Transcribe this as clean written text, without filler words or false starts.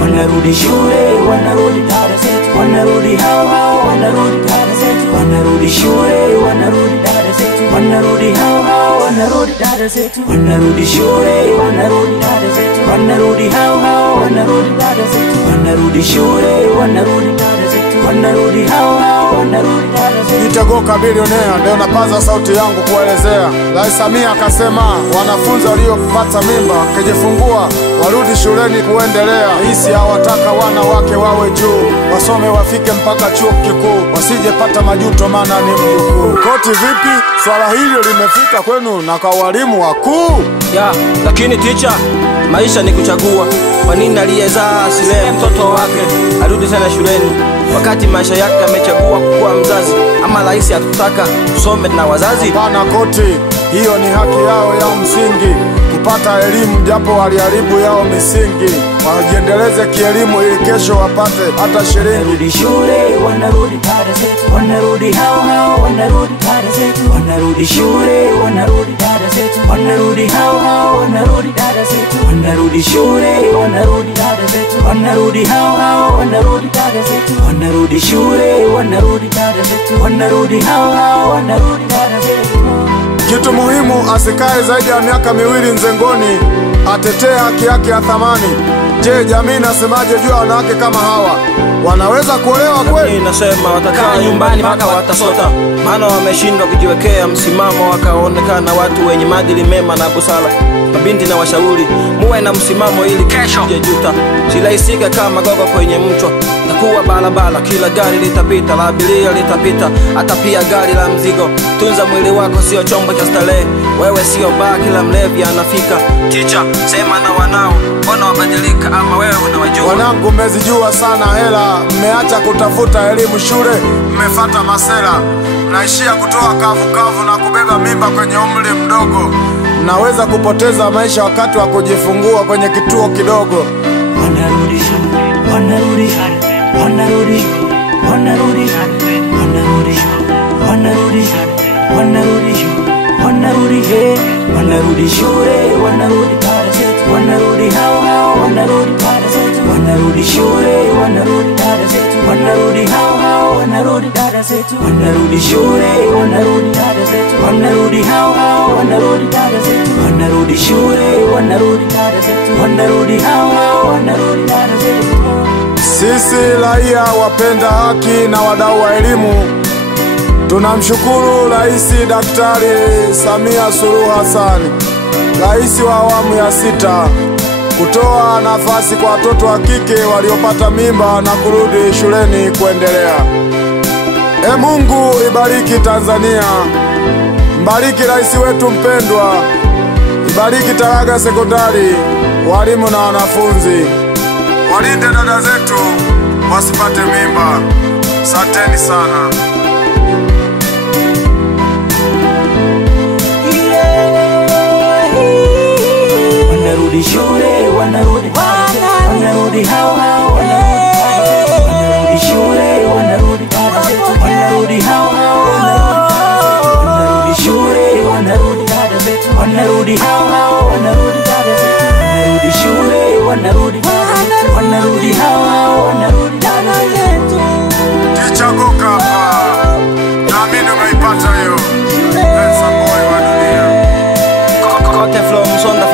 wanarudi shule, wanarudi dada zetu, wanarudi hao hao, wanarudi dada zetu, wanarudi shule, wanarudi dada zetu, wanarudi hao hao, wanarudi dada zetu, wanarudi shule, wanarudi dada zetu, wanarudi hao hao, wanarudi dada zetu, wanarudi shule, wanarudi dada zetu, wanarudi hao hao, wanarudi dada zetu. Nitagoka bilionea, leo napaza sauti yangu kuelezea. Rais Samia akasema wanafunzi waliopata mimba kujifungua warudi shuleni kuendelea. Hisi hawataka wanawake wawe juu, wasome wafike mpaka chuo kikuu, wasijepata majuto maana ni mjukuu. Koti vipi? Swala hili limefika kwenu na kwa walimu wakuu? Lakini teacher, maisha ni kuchagua. Kwa nini aliyezaa asilee mtoto wake arudi tena shuleni wakati maisha yake amechagua kuwa mzazi? Ama rais atutaka tusome na wazazi? Hapana koti, hiyo ni haki yao ya msingi kupata elimu, japo waliharibu yao misingi. Wajiendeleze kielimu ili kesho wapate hata shilingi. Wanarudi shule, wanarudi dada zetu, wanarudi hao hao, wanarudi dada zetu, wanarudi shule, wanarudi dada zetu, wanarudi hao hao, wanarudi dada zetu, wanarudi shule, wanarudi dada zetu, wanarudi hao hao, wanarudi dada zetu, wanarudi shule, wanarudi dada zetu, wanarudi hao hao, wanarudi dada zetu. Kitu muhimu, asikae zaidi ya miaka miwili nzengoni, atetee haki yake ya thamani. Je, jamii nasemaje juu ya wanawake kama hawa? Wanaweza kuolewa kweli? Mimi nasema watakaa nyumbani mpaka watasota, maana wameshindwa kujiwekea msimamo, wakaonekana watu wenye maadili mema na busara. Mabinti na washauri, muwe na msimamo ili kesho jejuta. Silaisika kama gogo kwenye mchwa, takuwa balabala, kila gari litapita, la abiria litapita, hata pia gari la mzigo. Tunza mwili wako, sio chombo cha starehe. Wewe sio baa, kila mlevi anafika. Teacher, sema na wanao, mbona wabadilika ama wewe unawajua? Wanangu mmezijua sana hela, mmeacha kutafuta elimu shule, mmefuata masela. Mnaishia kutoa kavu na kubeba mimba kwenye umri mdogo. Mnaweza kupoteza maisha wakati wa kujifungua kwenye kituo kidogo. Wanarudi shule, wanarudi shule, wanarudi shule, wanarudi shule, wanarudi shule, wanarudi shule, wanarudi shule, wanarudi he, wanarudi shule, wanarudi dada zetu, wanarudi hao hao, wanarudi dada zetu, wanarudi shule, wanarudi dada zetu, wanarudi hao hao, wanarudi dada zetu, wanarudi shule, wanarudi dada zetu, wanarudi hao hao, wanarudi dada zetu, wanarudi shule, wanarudi dada zetu, wanarudi hao hao, wanarudi dada zetu. Sisi raia wapenda haki na wadau wa elimu tunamshukuru Rais Daktari Samia Suluhu Hassan, rais wa awamu ya 6, kutoa nafasi kwa watoto wa kike waliopata mimba na kurudi shuleni kuendelea. Mungu ibariki Tanzania, mbariki rais wetu mpendwa, ibariki Taraga Sekondari, walimu na wanafunzi. Walinde dada zetu wasipate mimba. Asanteni sana. Wanarudi shule, wanarudi wanarudi hao hao, wanarudi shule, wanarudi dada zetu, wanarudi hao hao, wanarudi shule, wanarudi dada zetu, wanarudi hao hao, wanarudi dada zetu, wanarudi shule, wanarudi dada zetu, wanarudi hao hao, wanarudi dada zetu. Teacher Goka hapa, naamini umeipata hiyo. Pesa boy wa dunia. Kote flow msonda